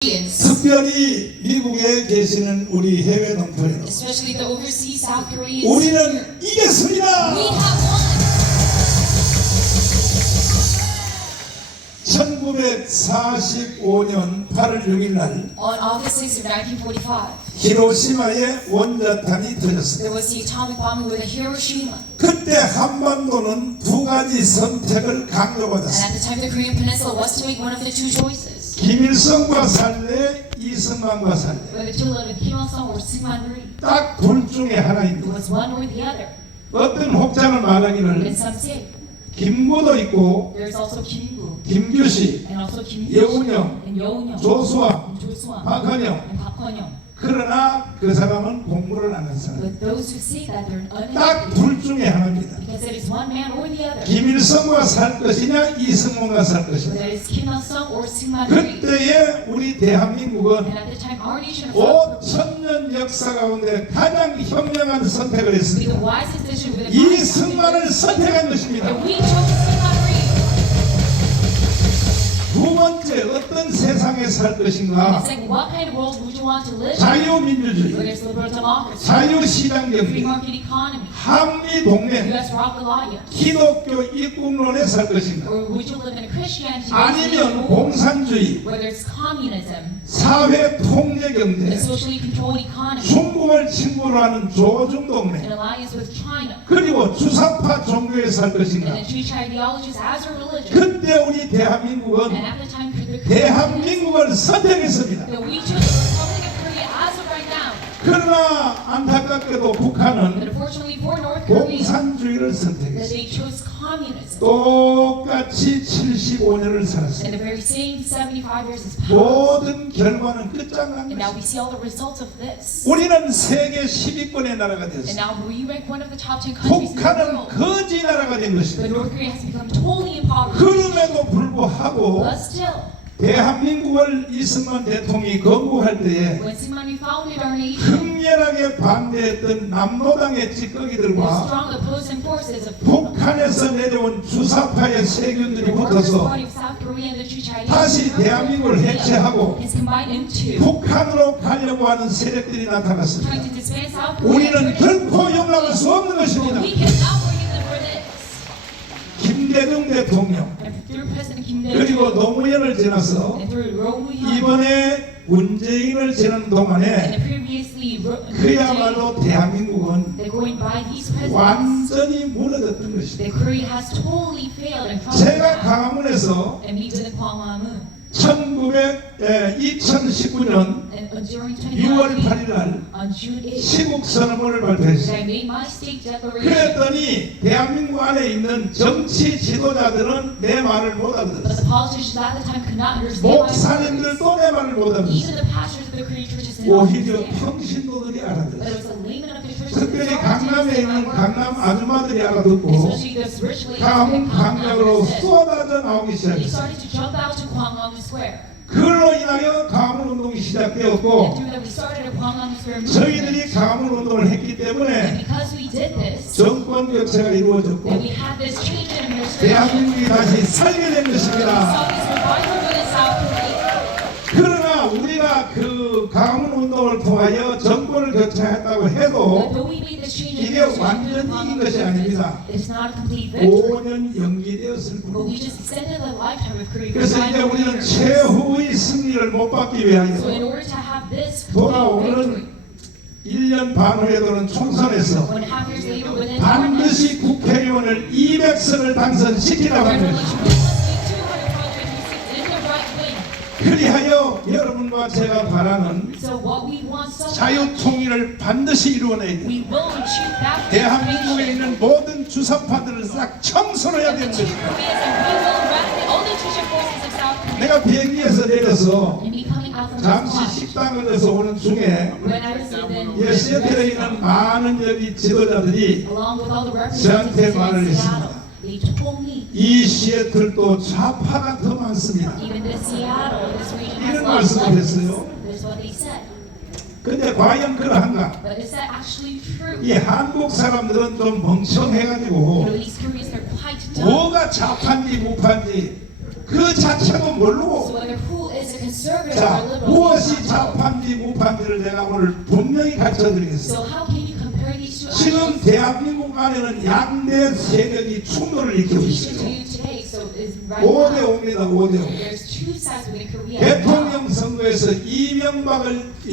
특별히 미국에 계시는 우리 해외 동포 여러분, especially the overseas South Koreans. 우리는 이겼습니다. We have won. 1945년 8월 6일 날 On August 6th of 1945, 히로시마에 원자탄이 there 터졌습니다. was the atomic bombing with Hiroshima. 그때 한반도는 두 가지 선택을 And 강요받았습니다. at the time, the Korean Peninsula was to make one of the two choices. 김일성과 살래, 이승만과 살래. Whether to live with Kim Il-sung or Syngman Rhee. 딱 둘 중에 It 하나입니다. was one or the other. 어떤 혹자는 And 말하기를 some say 김구도 있고 there's also Kim Gu 김규식, and also Kim 여운형, and Yoon-young, 조수아, and Jo-suan, 박헌영. and Park Hwan-young. 그러나 그 사람은 공부를 안 한 사람. But those who say that they're 딱 uneducated 둘 중에 하나입니다. because it is one man or the other. 김일성과 살 것이냐 이승만과 살 것이냐. Whether it is Kim Il-sung or Syngman Rhee. 그때에 우리 대한민국은 And at the time, our nation was 5,000년 역사 가운데 가장 현명한 선택을 the 했습니다. wisest decision with the wisest 이승만을 선택한 것입니다. and we chose Syngman Rhee. 두 번째, 어떤 세상에 살 And 것인가? it's like, what kind of world would you want to live in? 자유민주주의, Whether it's liberal democracy, 자유시장 free 경제, market economy, 한미동맹, U.S. rock alliance, 기독교 입국론에 살 것인가? or would you live in a Christianity 아니면 공산주의, whether it's communism, 사회 통제 a 경제, socially controlled economy, 중국을 친구로 하는 조중동맹, an alliance with China, 그리고 주사파 종교에 살 and 것인가? then treat ideologies as a religion. 그때 우리 And 대한민국은 at the time, the 대한민국을 선택했습니다. that we chose the Republic of Korea as of right now. 그러나 안타깝게도 But 북한은 unfortunately for North Korea, 공산주의를 that 선택했습니다. they chose communism. 똑같이 75년을 And 살았습니다. the very same 75 years has passed. 모든 결과는 And 끝장난 now we 것입니다. see all the results of this. 우리는 세계 10위권의 나라가 And 되었습니다. now we rank one of the top 10 countries in the 북한은 world. 거지 나라가 된 But 것입니다. North Korea has become totally impoverished. 그럼에도 불구하고 But still, 대한민국을 이승만 대통령이 건국할 때에 when Syngman Rhee founded our nation, 극렬하게 반대했던 남노당의 the 찌꺼기들과 strong opposing forces of 북한에서 내려온 주사파의 세균들이 the Workers' 붙어서 Party of South Korea and the Chuchai 다시 대한민국을 해체하고 is combined into 북한으로 가려고 하는 세력들이 나타났습니다. trying to disband South Korea. 우리는 결코 용납할 수 없는 But 것입니다. we cannot forgive them for this. 김대중 대통령 And through President Kim 그리고 Dae-jung 노무현을 지나서 and through Roh Moo-hyun 이번에 문재인을 지나는 and 동안에 previously 그야말로 대한민국은 they're going by these presidents. 완전히 무너졌던 것입니다. That Korea has totally failed and 제가 광화문에서 and meet with the Gwanghwamun. 2019년 And during 6월 2019, 8일 날 on June 8th, 시국 선언문을 that 발표했어요. I made my state declaration. 그랬더니 대한민국 안에 있는 정치 지도자들은 내 말을 못 But 알아들었어요. the politicians at the time could not understand my words. 목사님들도 내 말을 못 Even 알아들었어요. the pastors of the Korean churches did not 오히려 understand. 평신도들이 But it 알아들었어요. was the laymen of the churches that 특별히 started to 강남에 understand my 있는 words. 강남 아줌마들이 알아듣고 Especially those rich ladies 강원 in 강역으로 Gwanghwamun. 쏟아져 나오기 They 시작했어요. started to jump out to Gwanghwamun Square. 그걸로 인하여 강원 운동이 And 시작되었고 through that we started a Gwanghwamun Square movement. 저희들이 강원 운동을 했기 And 때문에 because we did this, 정권 교체가 that 이루어졌고 we had this change in administration, 대한민국이 다시 살게 된 that we 것입니다. saw this revival within South Korea. 그러나 우리가 그 강원 운동을 통하여 정권을 교체했다고 But 해도 though we made this change in 이게 administration 완전 through the 이긴 Gwanghwamun 것이 movement, 아닙니다. it's not a complete victory. 5년 연기되었을 But 뿐. we just extended the lifetime of Korea for 그래서 5 이제 우리는 years. 최후의 승리를 못 받기 So in 위하여 order to have this complete victory, 돌아오는 1년 반 후에 도는 총선에서 1.5 years later within 반드시 국회의원을 200석을 당선시키라고 there's 하는 election, 것입니다. we must make 200 parliamentary seats in the right wing. 그리하여 여러분과 제가 바라는 So what we want so 자유통일을 반드시 이루어내야 돼요. we will achieve that 대한민국에 transformation. 있는 모든 주사파들을 싹 청소를 해야 되는 The two 것입니다. Koreas and we will eradicate all the intrusive forces of South Korea. 내가 비행기에서 내려서 And me coming out from the 잠시 squad, 식당을 해서 오는 중에 when I was in 예, 시애틀에 있는 많은 여기 지도자들이 along with all the 저한테 representatives 말을 in 했습니다. Seattle, they told me 이 시애틀도 좌파가 더 많습니다. even this Seattle, this region has 이런 lots of 말씀을 leftists. 했어요. That's what they said. 근데 과연 그러한가? But is that actually true? 이 한국 사람들은 좀 You 멍청해가지고 know, these Koreans, they're quite dumb. 뭐가 좌파인지 우파인지 그 자체도 So 모르고 whether who is a conservative 자 or liberal, 무엇이 좌파인지 우파인지를 내가 오늘 분명히 가르쳐드리겠습니다. so how can you compare these two 지금 actions? 대한민국 안에는 양대 세력이 충돌을 일으키고 Teaching to 있어요. you today, so is right 5대 now. 5입니다. 5대 5. There's two sides within Korea. 대통령 선거에서 이재명을 찍은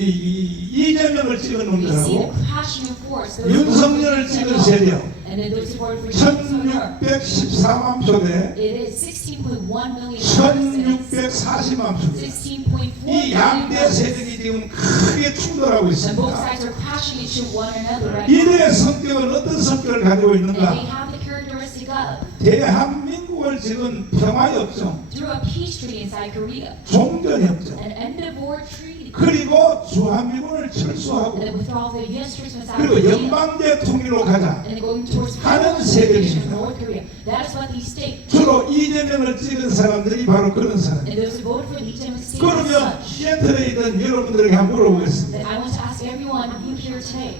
We see the 놈들하고 crashing force. those who 윤석열을 찍은 세력 and then those who voted for Yoon 1614만 표대 It is 16.1 million citizens. 1640만 표대 16.4 이 양대 million. 세력이 지금 크게 충돌하고 And both 있습니다. sides are crashing into one another right now. 이들의 성격은 어떤 성격을 가지고 And they 있는가? have the characteristic of 대한민국을 지금 평화협정, through a peace treaty inside Korea, 종전협정, an end of war treaty, 그리고 주한미군을 철수하고 and then withdraw the U.S. troops from South 그리고 Korea, 연방제 통일로 가자. and then going towards 하는 federal 세력입니다. unification of North Korea. That is what these state. 주로 이재명을 찍은 사람들이 바로 그런 사람. And those who voted for Lee Jae-myung state as 그러면 such. 시애틀에 있는 여러분들에게 한번 물어보겠습니다. Then I want to ask everyone of you here today,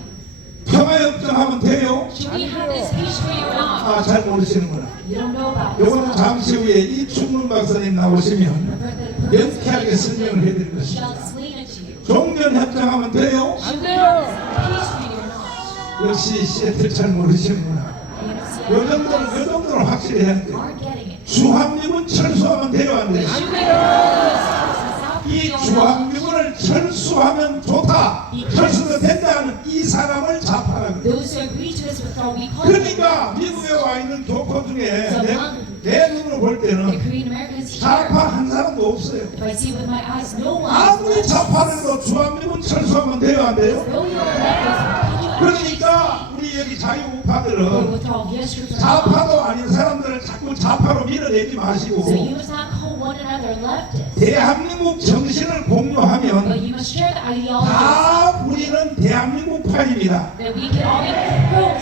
평화협정하면 돼요? should we have this peace treaty or not? 아, 잘 모르시는구나. You don't know about this. 요거는 잠시 후에 이충문 박사님 나오시면 명쾌하게 설명을 해드릴 Shall 것입니다. explain it to you. 종전협정하면 돼요? Should we have this peace treaty or not? 역시 시애틀 잘 모르시는구나. You know, 요 정도는 확실히 해야 돼요. aren't getting it. 주한미군 철수하면 돼요? 안 돼요? Should we have 이 this 주한미군을 철수하면 좋다, 철수도 된다 하는 이 사람을 좌파라고 그래요. Those who agree to this withdrawal, we call them 그러니까 미국에 와 있는 교포 중에 내 눈으로 볼 the 때는 Korean Americans here. 좌파 한 사람도 없어요. If I see it with my eyes, no one is 아무리 left. 좌파라도 주한미군 철수하면 돼요? 안 돼요? No one left is 그러니까 우리 여기 or 자유우파들은 withdraw yes troops or not. 좌파도 아닌 사람들을 자꾸 좌파로 밀어내지 So you 마시고 must not call one another leftists, 대한민국 정신을 but 공유하면 you must share the ideology 다 우리는 대한민국파입니다. that we can all be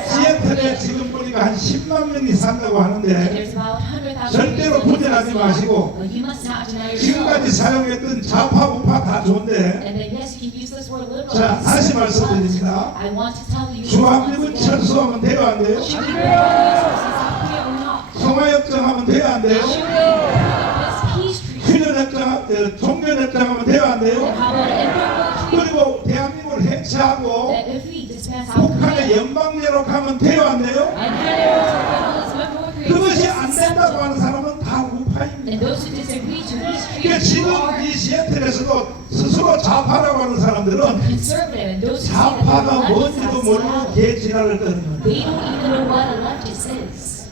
시애틀에 pro-South. 지금 보니까 한 10만 명이 산다고 하는데 There's about 100,000 절대로 people 부정하지 마시고 but you must not deny 지금까지 yourself. 사용했던 좌파 우파 다 좋은데 And then yes, you can use this word liberal. 자 다시 말씀드립니다. I want to tell you 주한미군 once again. 철수하면 돼요? 안 돼요? Should we withdraw the U.S. from South Korea or not? 평화협정하면 돼요? 안 돼요? Should we have this peace treaty? 휴전협정, 종전협정하면 돼요? 안 And 돼요? how about an end-of-war treaty? 그리고 대한민국을 해체하고 That if we disband South 북한의 Korea 연방제로 가면 돼요? 안 돼요? and hand it over to federalism of North Korea, 그것이 is 안 this 된다고 acceptable? 하는 사람은 다 우파입니다. And those who disagree to these 그러니까 treaties who 지금 are 이 시애틀에서도 스스로 좌파라고 하는 사람들은 conservative and those who say that 좌파가 they're 뭔지도 leftists 모르고 as well, 개지랄을 떠는 거예요. they don't even know what a leftist is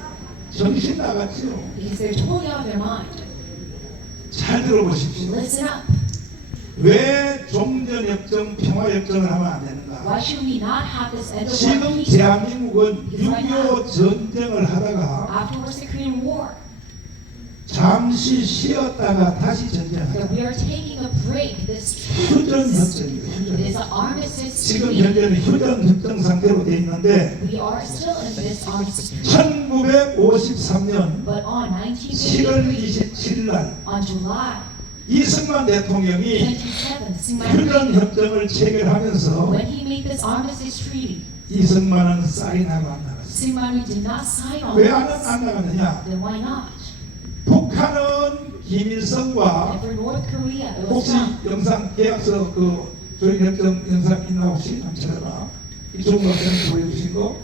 정신 나갔지요. because they're totally out of their mind. 잘 들어보십시오. Listen up. 왜 종전협정, 평화협정을 하면 안 되는가? Why should we not have this end of war 지금 peace? 대한민국은 6.25 전쟁을 하다가 Afterwards, the Korean War, 잠시 쉬었다가 다시 전쟁을 that 하다. we are taking a break. This 휴전협정입니다. it 휴전. is an armistice 지금 treaty. 현재는 휴전협정 상태로 돼 있는데 We are still in this armistice treaty. 1953년 But on 7월 1953, 27일 날 on July 이승만 대통령이 27th, Syngman 휴전협정을 체결하면서 when he made this armistice treaty, 이승만은 사인하고 안 나갔어요. Syngman did not sign on 왜 안 this. 나갔느냐? Then why not? 북한은 김일성과 And for North Korea, it was 혹시 not. 영상 계약서 그 조인협정 영상 있나 혹시 한번 찾아봐. 이쪽 박사님 보여주신 거.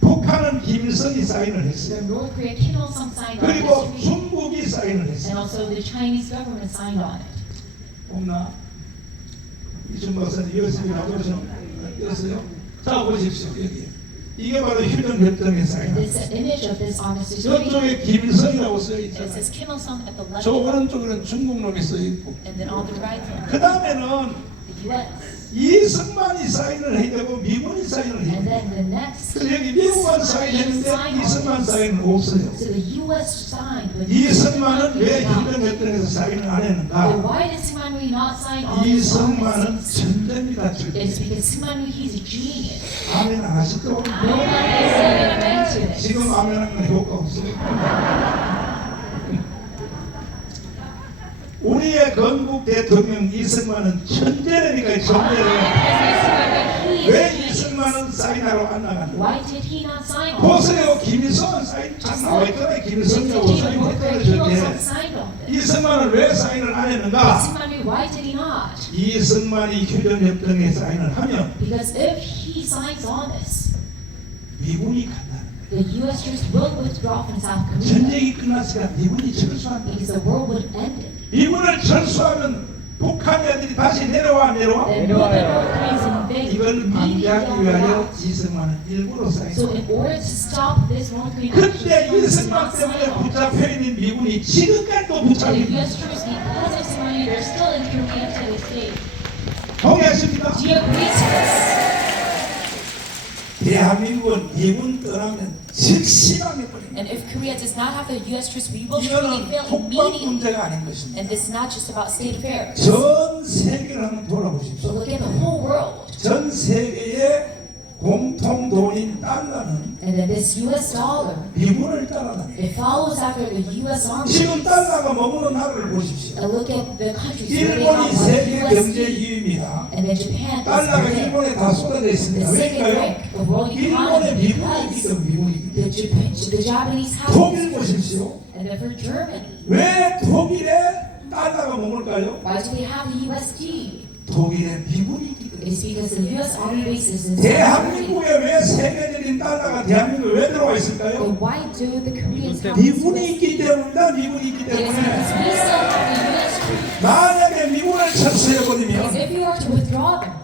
북한은 김일성이 사인을 So 했어요. North Korea, Kim Il-sung signed on 그리고 this treaty, 중국이 사인을 and 했어요. also the Chinese government signed on it. 없나? 이준 박사님 이것이 나오셨어요? 자 보십시오 여기. 이게 바로 휴전협정의 사인. This image of this armistice treaty, 저쪽에 김일성이라고 써 it 있잖아요. says Kim Il-sung at the left, 저 오른쪽에는 중국 놈이 써 있고. and then on the right, 그 다음에는 the U.S. 이승만이 사인을 해야 되고 미군이 사인을 해야 And 돼요. then the next, 그래서 여기 미국은 사인했는데 이승만 사인은 없어요. so the U.S. signed, but 이승만은 왜 did not. 휴전협정에서 사인을 안 But 했는가? why did Syngman Rhee not sign on this 이승만은 armistice? 천재입니다. 천재. It's because Syngman Rhee, he's a genius. 아멘 안 하시죠? No one is saying amen to this. 지금 아멘 하는 건 효과 없어요. 우리의 건국 대통령 이승만은 천재라니까요. 천재. 왜 이승만은 사인 사인하러 안 나갔는데? Why did he not sign on this? 보세요, 김일성 사인 참 나와 있잖아요. Just 김일성하고 take a 사인 look where 했잖아요. Kim 저게. Il-sung signed on this. 이승만은 왜 사인을 안 했는가? Syngman Rhee, why did he not? 이승만이 휴전협정에 사인을 하면 Because if he signs on this, 미군이 간다는 the U.S. troops will withdraw from South 거예요. Korea 전쟁이 끝났으니까 미군이 철수한다. because the war would end it. 미군을 철수하면 북한 애들이 다시 내려와 안 내려와? Then will the North Koreans invade 이걸 immediately 방지하기 after 위하여 that? 이승만은 일부러 So 사인했다. in order to stop this North Korean 그때 action, he did 이승만 not sign 때문에 on. 붙잡혀 있는 미군이 지금까지도 And 붙잡혀 the 있다. U.S. troops, because of Syngman Rhee, they're still in Korea to this day. 동의하십니까? Do you agree to this? 대한민국은 미군 떠나면 즉시 망해버립니다. And if Korea does not have the U.S. troops, we will surely 이거는 fail 국방 immediately. 문제가 아닌 것입니다. And this is not just about state affairs. 전 세계를 한번 So 돌아보십시오. look at the whole world. 전 세계의 공통 돈인 달러는 And then this U.S. dollar, 미군을 따라다닙니다. it follows after the U.S. Army. 지금 달러가 머무는 나라를 보십시오. And look at the countries where they 일본이 have 세계 one 경제 USD. 2위입니다. And then Japan 달러가 is 일본에 다 쏟아져 the 있습니다. second 왜일까요? rank of world 일본의 economy 미군이기 because 때문에 미군이기 the 때문에. Japanese have 독일 this. 보십시오. And then for Germany, 왜 독일에 달러가 머물까요? why do they have the USD? 독일의 미군이 있기 때문에. It's because the U.S. Army bases in South Korea. 대한민국에 왜 세계적인 달러가 대한민국에 왜 들어와 있을까요? But why do the Koreans have this 미군이 USD? 있기 때문이다. 미군이 있기 It is because 때문에 we still have the U.S. troops. 만약에 미군을 Because 철수해버리면 if you were to withdraw them,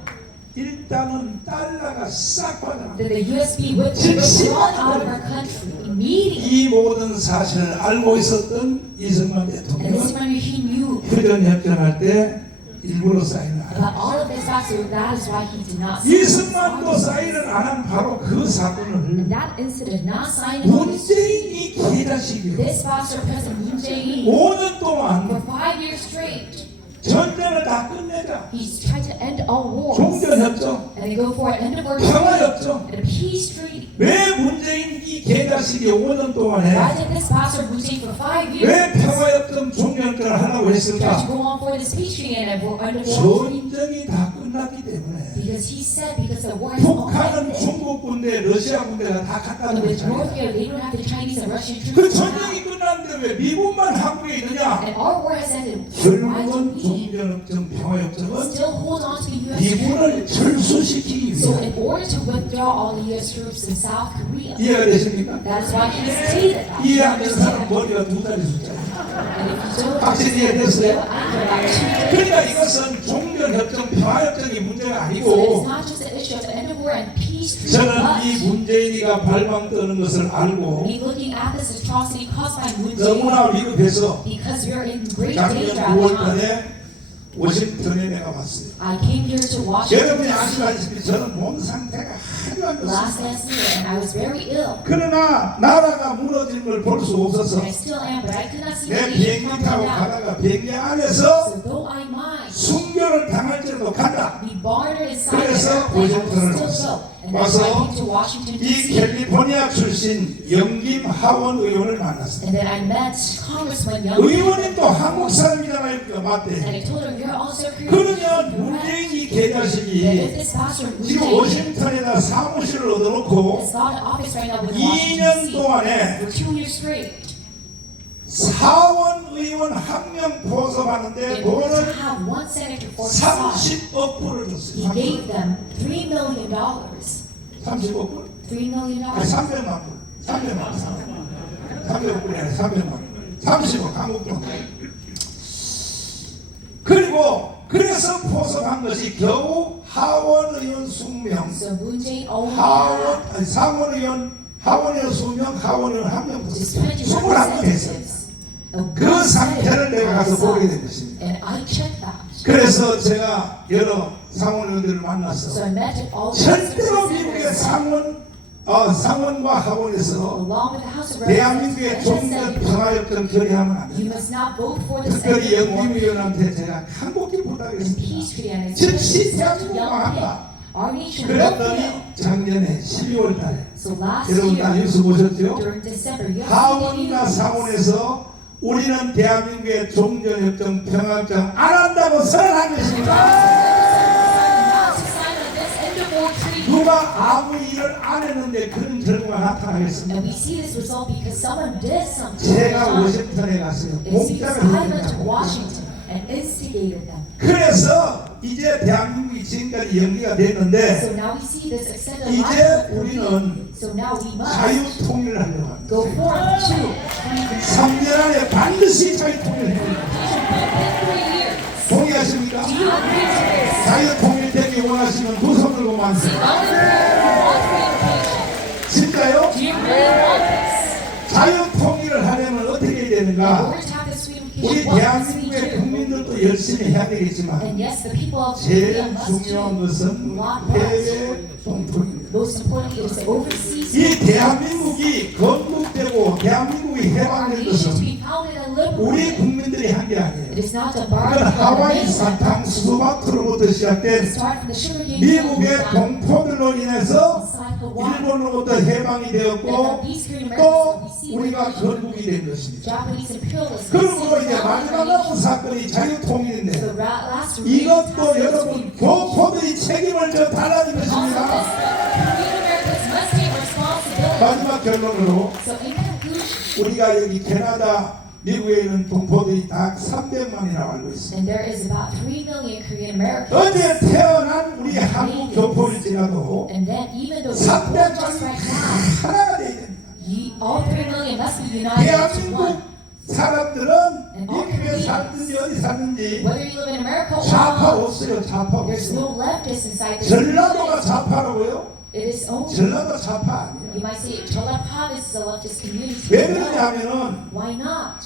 일단은 달러가 싹 빠져나갑니다. then the USD would be withdrawn out of our country immediately. 이 모든 사실을 알고 있었던 이승만 And this 대통령은 man, he knew 휴전협정할 때 일부러 사인을 안 about 했다. all of this fact, so that is why he did not sign this 이승만도 document. 사인을 안 한 바로 그 사건을 And that incident, not signing on this, 문재인이 기자식이요 this foster President Moon Jae-in 5년 동안 for 5 years straight, 전쟁을 다 끝내자. he's tried to end all wars. 종전협정, And they go for an end of war treaty 평화협정. and a peace treaty. 왜 문재인 이 개자식이 5년 동안에 Why did this pastor Moon Jae-in for 5 years 왜 평화협정, 종전협정을 하라고 try to 했을까? go on for this peace treaty and a end of war treaty? 전쟁이 다 끝났기 때문에 Because he said because the war is all 북한은 ended. 중국 군대, 러시아 군대가 다 갔다는 And with North 거잖아요. Korea, they don't have the Chinese and Russian 그 troops. 전쟁이 끝났는데 왜 미국만 한국에 있느냐? And our war has ended. Why do 결국은 we 종전협정, 평화협정은 still hold on to the U.S. 미군을 troops? 철수시키기 So 위해 in order to withdraw all the U.S. troops in South Korea, 이해가 되십니까? that is why he stated that. 이해 안 되는 사람 머리가 두 자리 숫자예요. And if you don't 확실히 이해됐어요? I heard that too. 그러니까 이것은 종전협정, 평화협정이 문제가 So it is 아니고 not just an issue of the end of war and peace treaty, 저는 이 but 문재인이가 발방 떠는 것을 알고 me looking at this atrocity caused by Moon 너무나 Jae-in, 위급해서 because we are in great 작년 danger at the 9월 time. 달에 워싱턴에 내가 왔어요. I came here to Washington 여러분이 아시다시피 저는 몸 상태가 아주 안 last 좋습니다. year and I was very ill. 그러나 나라가 무너지는 걸 볼 수 없어서 And I still am, but I could not see 내 the nation 비행기 come 타고 down. 가다가 비행기 안에서 So though I might 순교를 당할지라도 간다. be bartered inside 그래서 the airplane, I 워싱턴을 will still 왔어. go. And that's why I 와서 came to Washington 이 D.C. 캘리포니아 출신 영김 하원 의원을 만났어요. And then I met Congressman Young. 의원이 또 한국 사람이잖아요. 그러니까 And 맞대. I told her, you're also Korean. 그러면 Correct. 문재인이 That if 개자식이 this pastor Moon 지금 Jae-in 워싱턴에다 사무실을 얻어놓고 has got an office right now with 2년 Washington D.C. 동안에 for 2 years straight. 사원 의원 한 명 포섭하는데 In order to 돈을 have one senator for his side, 30억 불을 he 줬어요. gave them $3 million. 30억 불? $3 million. 아니 300만 불. 300만 불. 300억 불이 아니라 300만 불. 30억 한국 돈. 그리고 그래서 포섭한 것이 겨우 하원 의원 20명, So Moon Jae-in only 하원 had 아니 상원 의원 하원 의원 20명, 하원 의원 1명 just 됐어요. 20 21명 했어요. representatives. And 그 one 상태를 senator 내가 가서 on 보게 his 된 side. 것입니다. And I checked that. 그래서 제가 여러 상원 의원들을 So 만났어. I met all the 절대로 미국의 senators 상원과 하원에서 along with the House of 대한민국의 Representatives. 종전 평화협정 결의하면 안 You 됩니다. must not vote for the 특별히 Senate 영김 war 의원한테 제가 한국길 and 부탁했습니다. peace treaty and 즉시 especially 대한민국 young 망한다. people. Our nation will fail. 그랬더니 작년에 12월 달에 So last 여러분 다 year, 뉴스 보셨죠? during December, you have 하원과 상원에서 우리는 대한민국의 종전협정 평화협정 안 한다고 선언한 것입니다. not to sign on this end of war treaty. 누가 누가 아무 일을 안 했는데 그런 결과가 나타나겠습니다. And we see this result because someone did something. 제가 워싱턴에 갔어요. It is because 공작을 I went to 했다고. Washington and instigated them. 그래서 이제 대한민국이 지금까지 연기가 됐는데 So now we see this extended 이제 life of 우리는 Korea. So now we must 자유 통일을 하려고 합니다. go forth to freedom. 3년 안에 반드시 자유 통일을 해야 됩니다. Within 3 years. 동의하십니까? Do you agree to this? 자유 통일되기 원하시면 두 손 들고 만세요. All of you want freedom. 진짜요? Do you really want this? 자유 통일을 하려면 어떻게 해야 In 되는가? order to have this freedom, 우리 what must we 대한민국의 do? 국민들도 열심히 해야 되겠지만 And yes, the people of Korea 제일 must 중요한 do 것은 likewise. 해외 동통입니다. Most importantly, is the overseas. 이 대한민국이 건국되고 대한민국이 For our 해방된 nation to 것은 be founded and 우리 liberated. 국민들이 한 게 아니에요. It is not the 이건 bar 하와이 사탕 수박으로부터 시작된 start from the sugarcane 미국의 field 동포들로 인해서 inside Hawaii. 일본으로부터 해방이 And 되었고 from these Korean 또 Americans, we see 우리가 where 건국이 된 것입니다. Japanese imperialism. 그러므로 이제 마지막 남은 사건이 자유 The 통일인데 last 이것도 여러분 교포들이 책임을 져 달라는 것입니다. Korean Americans must take responsibility. 마지막 결론으로 So in conclusion, 우리가 여기 캐나다, 미국에 있는 동포들이 다 300만이라고 알고 있습니다. and there is about 3 million Korean Americans. 어제 태어난 우리 한국 교포일지라도 And then even though we're born just 300만이 right now, 하나가 되어야 됩니다. all 3 million must be united into one. 대한민국 사람들은 미국에 살든지 어디 살든지 Whether you live in America or 좌파 not, 없어요. 좌파 there's 없어요. no leftist inside this. 전라도가 좌파라고요? It is only. 전라도 좌파 You 아니에요. might say Jeolla province is a leftist community. 왜 그러냐면은 Why not?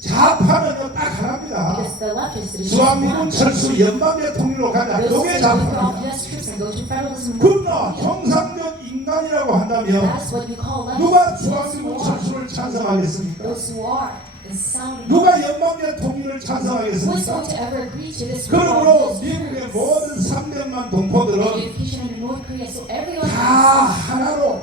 좌파는요 딱 하나입니다. Because the leftist is just 주한미군 one. 철수 연방 대통령으로 가자. Those who 이게 withdraw 좌파입니다. U.S. troops and go to federalism. 그러나 정상적 인간이라고 한다면 That's what you call 누가 leftist. 주한미군 철수를 찬성하겠습니까? Those who are in sound. 누가 연방제 통일을 Who is 찬성하겠습니까? going to ever agree to this? 그러므로 미국의 모든 300만 동포들은 Education in North Korea, so everyone. 다 하나로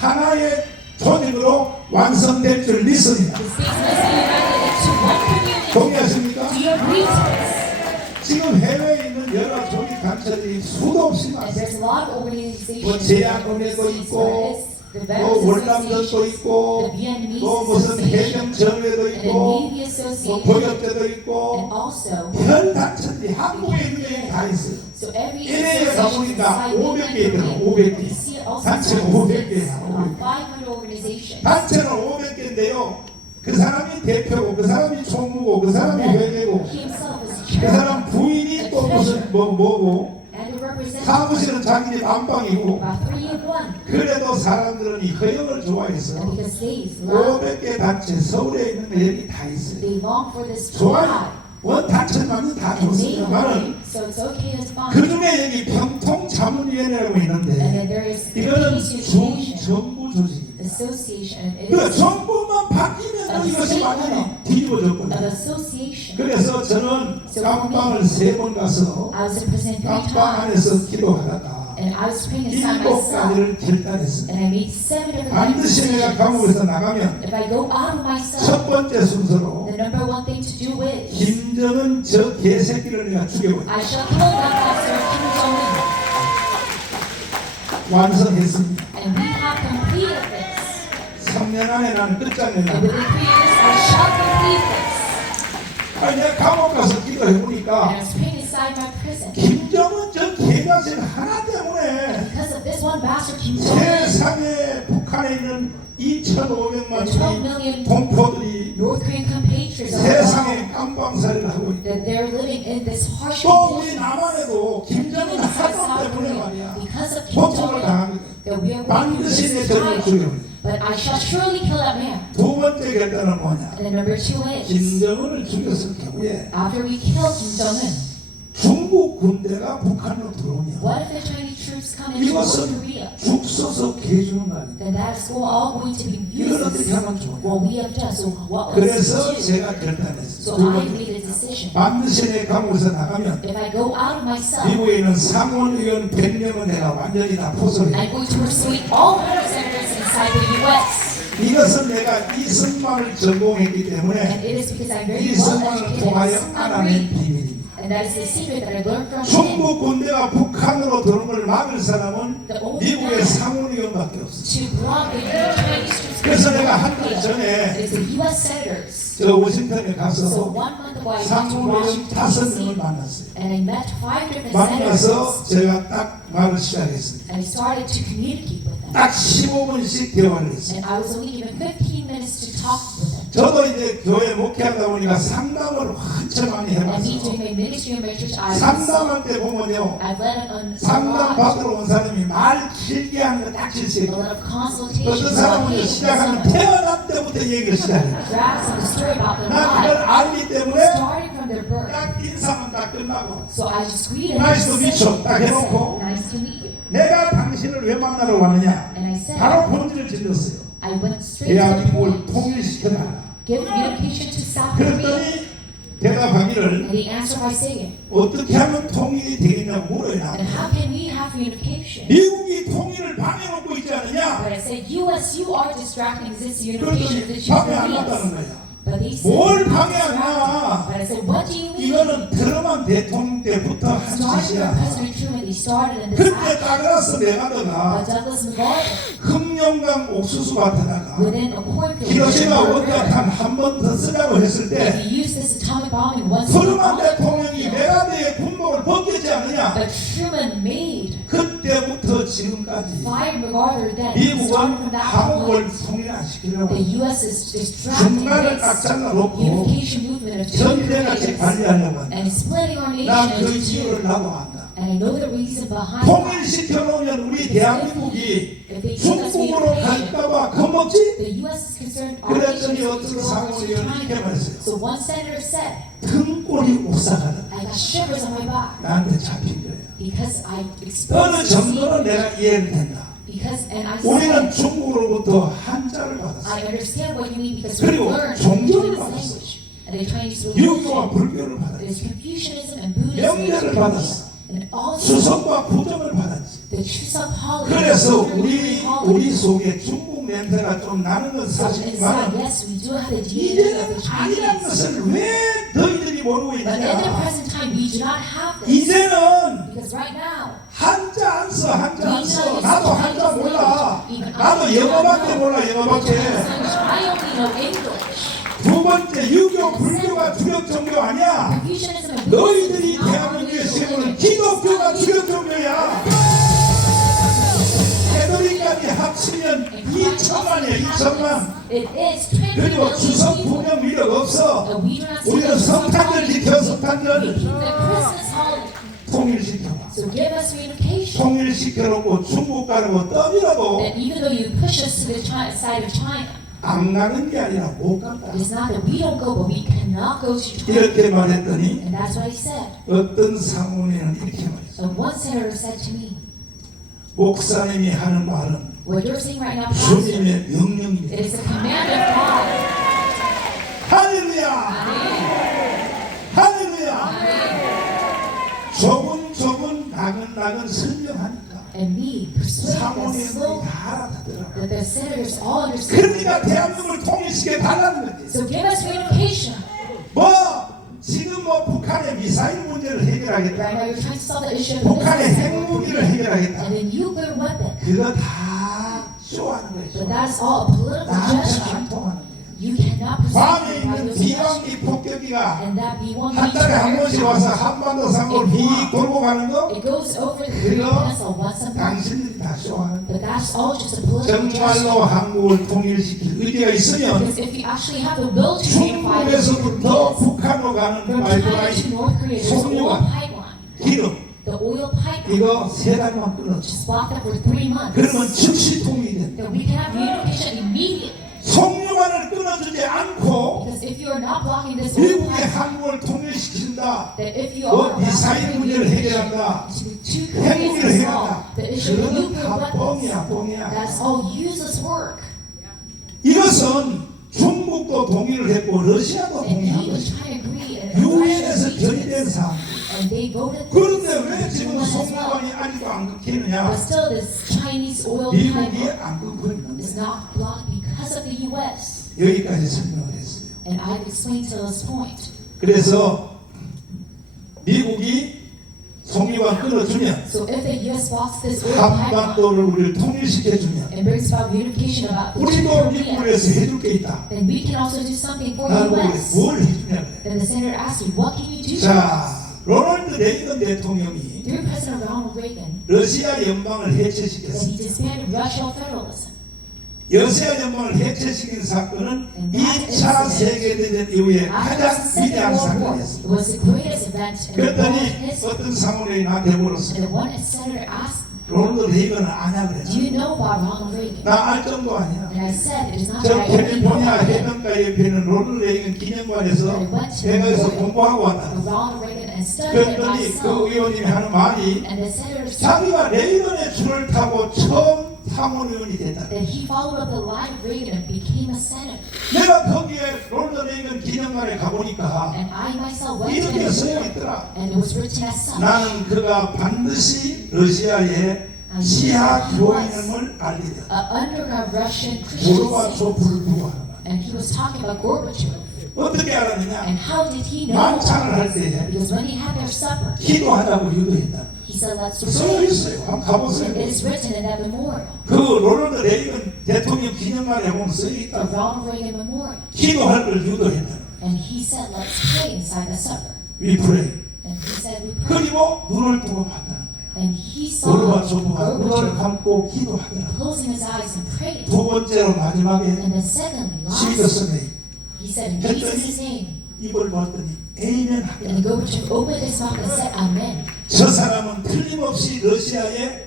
하나의 조직으로 완성될 줄 믿습니다. The states must be united into one community. 동의하십니까? Do you agree to this? 지금 해외에 있는 여러 조직 단체들이 수도 없이 And 많습니다. there's a lot of organizations. 뭐 제약원에도 있고 The 또 Veterans 월남전도 Association, 있고 the Vietnamese 또 무슨 Association, 해병전회도 and the 있고 Navy 뭐 Association, 보역대도 and 있고 also, 별 단체들이 한국에 있는 게 다 있어요. so every 이래에 association 가보니까 inside 500개 Korea, 있더라고, 500개. we see it also 단체가 inside 500 개야, states, 500 개. 500 organizations. 단체는 500개인데요. 그 사람이 대표고 그 사람이 총무고 그 사람이 회계고 He himself is 그 chairman 사람 부인이 또 무슨 뭐고 and a representative. 사무실은 자기 집 안방이고 About 3 in 1. 그래도 사람들은 이 허영을 좋아해서 And because they love, 500개 단체 서울에 있는 거 여기 다 있어요. they long for this 좋아요. pride. 원 단체만은 다 And they 좋습니다만은 like, so it's okay to find. 그 중에 여기 평통자문위원회라고 And 있는데 then there is the 이거는 Peace Association, 정부 조직입니다. association, and it 그 is 정부만 바뀌면 이것이 완전히 뒤집어졌거든요. an association. 그래서 저는 깜방을 3번 가서 I was in prison 3 깜방 times, 안에서 기도하다가 and I was praying inside myself, 7가지를 결단했습니다. and I made 7 different 반드시 내가 decisions. 감옥에서 나가면 If I go out of myself, 첫 번째 순서로 the number one thing to do is 김정은 저 개새끼를 내가 죽여버려 I shall kill that officer Kim Jong-un, 완성했습니다. and we have completed this. 3년 안에 나는 And 끝장내나. within 3 years, I shall complete this. 아니 내가 감옥 가서 And I 기도해보니까 was praying inside my prison. 김정은 저 개자식 하나 때문에 Because of this one bastard Kim Jong-un, 세상에 북한에 있는 2,500만 the 12 명의 million 동포들이 North Korean compatriots are 세상에 깜방살이를 하고 있다. that they're living in this harsh 또 우리 condition. 남한에도 김정은 Even inside 하나 South 때문에 Korea, 말이야 because of Kim 고통을 Jong-un, 당합니다. that we are going 반드시 through 내 this 저를 trial. 죽여버립니다. But I shall surely kill that man. 두 번째 결단은 뭐냐? And then number 2 is, 김정은을 죽였을 경우에 after we kill Kim Jong-un, 중국 군대가 북한으로 들어오면 what if the Chinese troops come into North 이것은 Korea? 죽 써서 개주는 거 아닙니까? Then that is all going to be 이걸 어떻게 useless. 하면 좋으냐? What we have done. So what was 그래서 to do? 제가 결단했어요. So 두 I 번째, made a decision. 반드시 내 감옥에서 나가면 If I go out of myself, 미국에 있는 상원의원 100명은 내가 완전히 다 포섭해. I'm going to persuade all representatives inside the U.S. 이것은 내가 이승만을 전공했기 And 때문에 it is because I'm very well 이승만을 educated 통하여 in 알아낸 Hungary. 비밀입니다. And that is the secret that I learned from him. 중국 군대가 북한으로 들어오는 걸 막을 사람은 The only 미국의 man 상원의원밖에 없어. to block the Chinese troops. 그래서 내가 한 달 전에 It is the U.S. senators. 저 워싱턴에 So 가서 1 month ago, I went to 상원의원 Washington 5명을 D.C. 만났어요. and I met 5 different 만나서 senators. 제가 딱 말을 시작했습니다. And I started to communicate with them. 딱 15분씩 대화를 했어요. And I was only given 15 minutes to talk with them. 저도 이제 교회 목회하다 보니까 상담을 한참 많이 And me 해봤어요. doing my ministry in my church, 상담할 때 보면요, I've led on 상담 a 받으러 온 사람이 말 길게 하는 거 딱 실수해요. lot of 어떤 consultations 사람은 about 시작하면 태어날 때부터 얘기를 시작해요. graphs and the story about their 난 그걸 life, 알기 때문에 starting from their birth. 딱 인사만 딱 끝나고 So I just greeted Nice to them. meet you. 딱 해놓고 Nice to meet you. 내가 당신을 왜 만나러 왔느냐, And I said, 바로 본질을 질렀어요. I went straight to the 대한민국을 point. 통일시켜달라. Give communication to South Korea. 그랬더니 대답하기를 And he answered by saying, 어떻게 하면 통일이 되겠냐고 물어요. and how can we have communication? 미국이 통일을 방해하고 있지 않느냐? But I said, U.S., you are distracting this unification of the 그랬더니 two 방해 안 한다는 Koreans. 거야. But they said, 뭘 "You're not 방해하냐? distracting." But I said, what do you mean? 이거는 트럼프 대통령 때부터 한 Starting from 짓이야. President Truman, they started in this 그때 act. 따라서 But 메가더가 Douglas MacArthur, 흑룡강 옥수수 밭에다가 within a cornfield, 히로시마 원자탄 한 번 더 쓰자고 했을 때 he used this atomic bomb in one 트루먼 single 대통령이 메가더의 군복을 벗겼지 않느냐? But Truman made 그때부터 지금까지 fired MacArthur then. 미국은 Starting from that 한국을 point, 통일 안 시키려고 the U.S. is distracting 중간을 딱 this 잘라놓고 unification movement of two 전쟁같이 Koreas 관리하려고 한다. and splitting our nation 난 그 into 이유를 two. 나도 안다. And I know the reason behind that. 통일시켜놓으면 우리 대한민국이 If they give us 중국으로 unification, 갈까봐 겁먹지? the U.S. is concerned our 그랬더니 nation 어떤 is going to 상원의원이 이렇게 China. 말했어요. So one senator said, 등골이 오싹하다. I got shivers on my back 나한테 잡힌 거예요. because I 어느 experienced 정도는 this. 내가 이해를 된다. Because, and I 우리는 said, 중국으로부터 한자를 I 받았어요. understand what you mean because we 그리고 learned 종교를 Chinese 받았어. language and the Chinese 유교와 religion. 불교를 There's 받았지. Confucianism and Buddhism 명제를 받았어. and also 수석과 부정을 받았지. the Chuseok holiday. 그래서 the 우리 속에 중국 냄새가 좀 나는 건 So 사실이지만 inside, yes, we do have the DNA of 이제는 the 아니라는 Chinese. 것을 왜 너희들이 모르고 But in the 있느냐? present time, we do not have this. 이제는 Because right now, 한자 안 써, 한자 안 써. 나도 한자 몰라. 나도 영어밖에 몰라, 영어밖에. I only know English. 두 번째, 유교, 불교가 주력 종교 아니야. Confucianism and 너희들이 Buddhism is not 대한민국에 our 세우는 religion. 기독교가 주력 종교야. 캐톨릭까지 합치면 2천만이야, 2천만. It is 20 그리고 million 추석 people. 분명 필요 없어. And we do not see 우리는 the 성탄절 지켜, We 성탄절. keep the Christmas holiday. 통일시켜봐. So give us reunification. 통일시켜놓고 중국 가라고 떠밀어도 That even though you push us to the side of China, 안 가는 게 아니라 못 간다. it's not that we don't go, but we cannot go to China. 이렇게 말했더니 And that's what I said. 어떤 상원에는 이렇게 말했어. And one senator said to me, 목사님이 하는 말은 what you're saying right now, Pastor, 주님의 it 명령입니다. is the command of God. 할렐루야! 할렐루야! 조금 나근 설명하니까 And me persuaded them 상원에는 slowly 다 알아듣더라고. that the senators all understand. 그러니까 대한민국을 통일시켜 달라는 거지. So give us reunification. 지금 북한의 미사일 문제를 해결하겠다. Right now you're trying to solve the issue of 북한의 missiles 핵무기를 해결하겠다. and the nuclear weapon. 그거 다 쇼하는 거예요. But that's all a political 나한테 gesture. 안 통하는 거예요. You cannot 괌에 persuade 있는 those gestures. 비왕기 폭격기가 And that B-1 한 달에 한 번씩 와서 한반도 상을 비 돌고 가는 거 it goes over the Korean 그거 Peninsula once a month. 당신들이 다 쇼하는 But 거예요. that's all just a political gesture. 정말로 한국을 통일시킬 의지가 있으면 Because if you actually have the will to unify the two 중국에서부터 Koreas, 북한으로 가는 from China to 파이프라인 North Korea, there's an oil 석유가 pipeline. 기름 The oil pipeline 이거 3달만 끊었죠. just blocked up for 3 months. 그러면 즉시 통일이 된다. That we can have reunification immediately. 석유관을 끊어주지 않고 Because if you are not blocking this oil 미국이 pipeline, 한국을 통일시킨다. that if you are 미사일 문제를 해결한다. two Koreas 핵무기를 as 해결한다. well, the issue of 그거는 nuclear 다 weapons, 뻥이야. that's all useless work. 이것은 중국도 동의를 했고 러시아도 And 동의한 he was 것이죠. trying to agree and 유엔에서 Russia 결의된 사항. and they voted 그런데 this 왜 지금 as well. 송유관이 아직도 안 But 끊기느냐? still, this Chinese oil 미국이 pipeline 안 끊고 있는데 is not blocked because of the U.S. 여기까지 설명을 했어요. And I've explained to this point. 그래서 미국이 송유관 끊어주면 So if the U.S. blocks this oil pipeline 한반도를 우리를 통일시켜주면 and brings about unification about the two 우리도 미국을 Koreas, 위해서 해줄 게 있다. then we can also do something for 나는 U.S. 뭘 해주냐 그래. Then the senator asked me, what can you do? 자, 로널드 레이건 대통령이 Through President Ronald Reagan, 러시아 연방을 that he 해체시켰습니다. disbanded Russian federalism. 러시아 연방을 해체시킨 사건은 2차 세계대전 이후에 After 가장 the Second 위대한 World War, it 사건이었습니다. was the greatest event in the world 그랬더니 history. 어떤 상원이 나한테 물었어요. And the one senator asked, 로널드 레이건을 아냐 do 그랬어. you know about Ronald Reagan? 나 알 정도 아니야. And I said, it is not 저 that I only know 캘리포니아 about him. 해변가 옆에 있는 로널드 레이건 기념관에서 내가 여기서 공부하고 왔다. But Ronald Reagan and studied it 그랬더니 그 myself. 의원님이 하는 말이 And the senator said 자기가 레이건의 줄을 타고 처음 상원의원이 됐다. that he followed up the line of Reagan and became a senator. 내가 거기에 로널드 레이건 기념관에 가보니까 And I myself went to 이렇게 him, 쓰여 있더라. and it was written as such. 나는 그가 반드시 러시아의 지하 교인임을 알게 되었다. Underground Russian Christian saint. 고르바초프를 부하는 말. And he was talking about Gorbachev. 어떻게 알았느냐? And how did he know? 만찬을 할 때 Because when he had their supper, 기도하자고 유도했다. he said, let's 써 pray. 있어요. 한번 It 가보세요. is written in that memorial, 그 로널드 레이건 대통령 기념관에 보면 써 the 있다. Ronald Reagan Memorial. 기도할 걸 유도했다. And he said, let's pray inside the supper. We pray. And he said, we pray. 그리고 눈을 뜨고 봤다는 거예요. And he saw 고르바초프가 눈을 Gorbachev 감고 기도하더라. closing his eyes and prayed. 두 번째로 마지막에 And then secondly, 시리더 last, 선생님 he said, in Jesus' name. 입을 봤더니 에이멘 And 하더라. then Gorbachev opened his mouth and said, Amen. 저 사람은 틀림없이 러시아의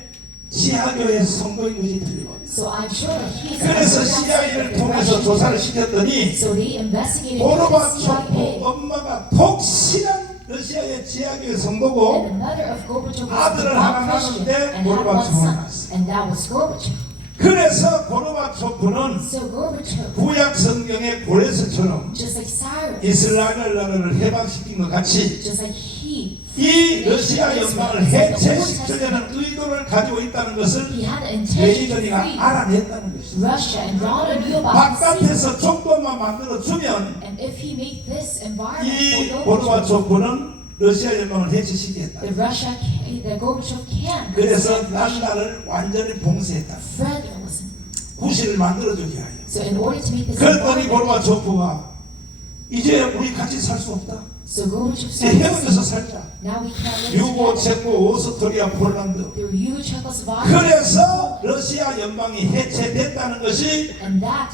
지하교회 선거인 것이 틀림없어요. So I'm sure that he is 그래서 CIA를 통해서 조사를 시켰더니 So they investigated through the 고르바초프 CIA. 엄마가 독실한 러시아의 지하교회 And 성도고 the mother of Gorbachev was 아들을 devout 하나 Christian 낳았는데 and had one 고르바초프를 son. 낳았어요. And that was Gorbachev. 그래서 고르바초프는 So Gorbachev, 구약 성경의 고레스처럼 just like Cyrus, 이스라엘 나라를 해방시킨 것 같이 just like he, 이 러시아 연방을 해체시키려는 의도를 가지고 있다는 것을 he had the intention to 레이건이가 free 알아냈다는 것입니다. Russia and Ronald knew about the sea. 바깥에서 조건만 만들어주면 And if he made this 이 environment for Gorbachev, 고르바초프는 러시아 연방을 해체시키겠다. the Gorbachev can. 그래서 나라를 완전히 봉쇄했다. Federalism. 구실을 만들어주게 하여. So in order to make this 그랬더니 environment, 고르바초프가 이제 우리 같이 살 수 없다. so Gorbachev 이제 said, 헤어져서 살자. now we can't live 유고, together. 체코, 오스트리아, 폴란드. Through you, Czechoslovakia, 그래서 러시아 연방이 해체됐다는 것이 and that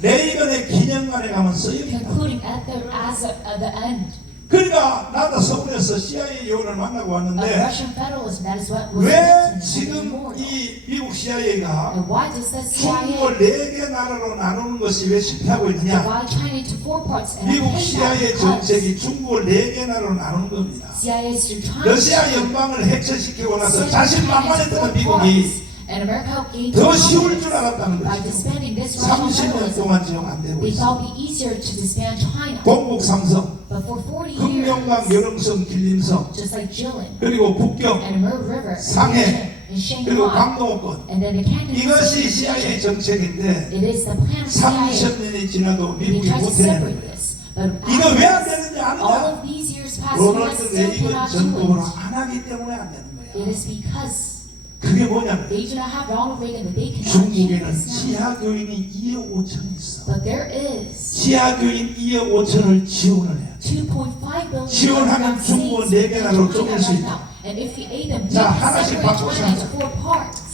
레이건의 기념관에 가면 써있다. concluding at the end. 그러니까 나도 서울에서 CIA 요원을 만나고 Of 왔는데 Russian federalism, that is what was 왜 written in the 지금 memorial. 이 미국 CIA가 And why does the CIA 중국을 4개 나라로 나누는 것이 왜 실패하고 있느냐? divide China into 4 parts and 미국 I hate that CIA because 정책이 중국을 4개 나라로 나누는 겁니다. CIA is trying 러시아 to 연방을 해체시키고 나서 set China into 자신만만했던 4 미국이 parts, and America gained 더 쉬울 줄 confidence 알았다는 by 것이죠. disbanding this Russian 30년 federalism. 동안 지금 안 되고 They 있어요. thought it would be easier to disband China, 동북 삼성, but for 40 흑룡강, years, 여름성, 길림성, just like Jilin 그리고 북경, and Mer River 상해, and 그리고 Shanghai, 강동권, and then the Canton 이것이 Pacific CIA region. 정책인데 It is the plan of CIA. 30년이 지나도 They 미국이 tried to 못해내는 separate 거예요. this, but 이거 왜 안 after 되는지 all 아느냐? of these years passed, US 로널드 still 레이건 cannot 전공으로 do it. 안 하기 때문에 안 되는 It 거야. is because 그게 뭐냐면 they do not have Ronald Reagan that they cannot change 중국에는 this now. 지하교인이 2억 5천이 있어. But there is 지하교인 2억 5천을 지원을 해야 돼. 2.5 billion 지원하면 중국은 4개 나라로 쪼갤 수 있다. And if you ate them, we 자, can 하나씩 separate 바꿔서 China into 하자. 4 parts.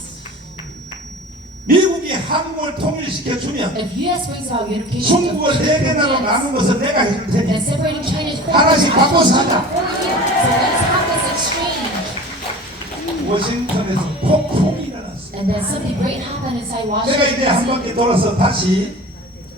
미국이 한국을 통일시켜주면 If US brings about unification of 중국을 4개 나라로 Koreans, 나눈 것은 내가 해줄 and 테니 separating China into 4 하나씩 parts, I will 바꿔서 do 하자. that for you. So let's have this exchange. 워싱턴에서 폭풍이 일어났어. And then something great happened inside 내가 Washington. 이제 한 DC. 바퀴 돌아서 다시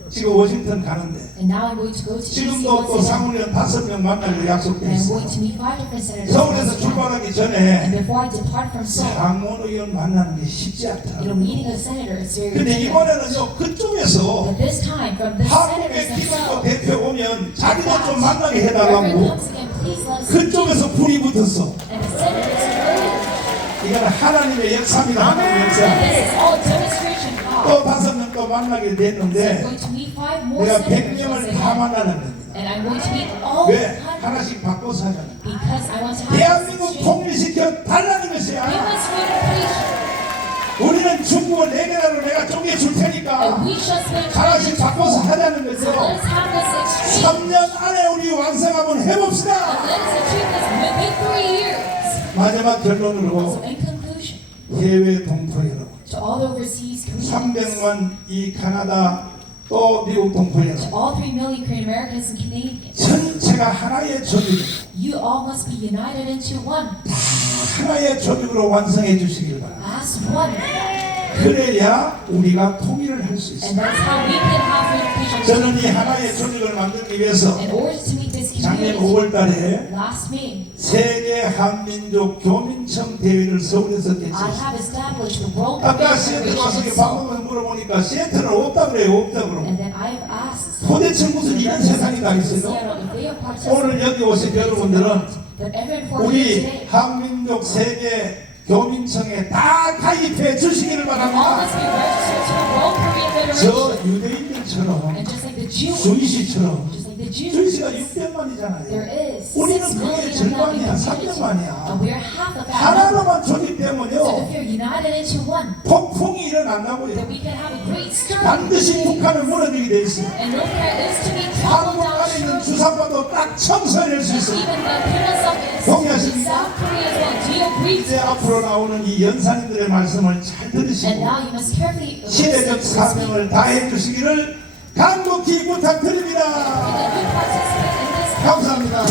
지금 워싱턴 가는데 And now I'm going to go to DC 지금도 once 또 again. 상원의원 5명 만나기로 약속돼 And I'm 있어. going to meet 5 different senators. 서울에서 once again. 출발하기 And 전에 before I depart from Seoul, 상원의원 만나는 게 쉽지 않다. meeting a senator is very 근데 difficult. 이번에는요 그쪽에서 But this time, from the senators 한국의 기독교 themselves, 대표 오면 자기도 좀 만나게 whoever 해달라고 comes again, please let us meet. 그쪽에서 불이 붙었어. And the senators agreed. 이거는 하나님의 역사입니다. 하나님의 역사. This is all demonstration power. 또 5명 또 만나게 So I'm 됐는데 going to meet 5 more 내가 senators 100명을 once 다 again. 만나는 겁니다. And I'm going to meet all 왜? countries 하나씩 바꿔서 하잖아. because I want to have 대한민국 this exchange. 통일시켜 달라는 Give 것이야. us unification. 우리는 중국을 네 개라로 내가 쪼개줄 And 테니까 we shall spend 하나씩 바꿔서 하자는 So 거죠. let's have this exchange. 3년 안에 우리 완성하면 해봅시다. And let's achieve this within 3 years. 마지막 So 결론으로 in conclusion, 해외 동포 여러분, to all overseas Koreans, 300만 이 카나다 또 미국 동포 to 여러분, all 3 million Korean Americans and Canadians, 전체가 하나의 조직으로 you all must be united into one, 하나의 조직으로 완성해 주시길 바랍니다. as one. 그래야 우리가 통일을 할 수 And 있습니다. that's how we can have unification. 저는 이 하나의 조직을 만들기 위해서 In order to meet this 작년 community, 5월 달에 last May, 세계 한민족 교민청 대회를 서울에서 I 개최했습니다. have established the World 아까 Korean 시애틀 와서 Federation. 방법을 물어보니까 시애틀은 없다 그래요. 없다 그러고. And then I have asked 도대체 무슨 이런 세상이 다 있어요? Seattle if they have participated. 오늘 여기 오신 여러분들은 But everyone for here 우리 today, 한민족 세계 교민청에 다 가입해 주시기를 all 바랍니다. must be registered to the World Korean Federation. 저 유대인들처럼 And just like the Jews, 주이시처럼 just like the Jews, 주이시가 there 600만이잖아요. is 6 우리는 million 그거의 of them in 절반이야, community. 300만이야. And we are half of that. 하나로만 So 조직되면요 if you're united into one, 폭풍이 then 일어난다고요. we can have a great storm. 반드시 북한은 무너지게 돼 있어요. And North Korea is to be toppled 한국 down 안에 있는 shortly. 주사파도 딱 청소해낼 수 And 있어요. even the Peninsula is 동의하십니까? South Korea as well. Do you agree? 이제 앞으로 나오는 이 연산인들의 말씀을 잘 And 들으시고 now you must carefully listen 시대적 to this 사명을 다해 주시기를 간곡히 부탁드립니다. that you participate in this 감사합니다.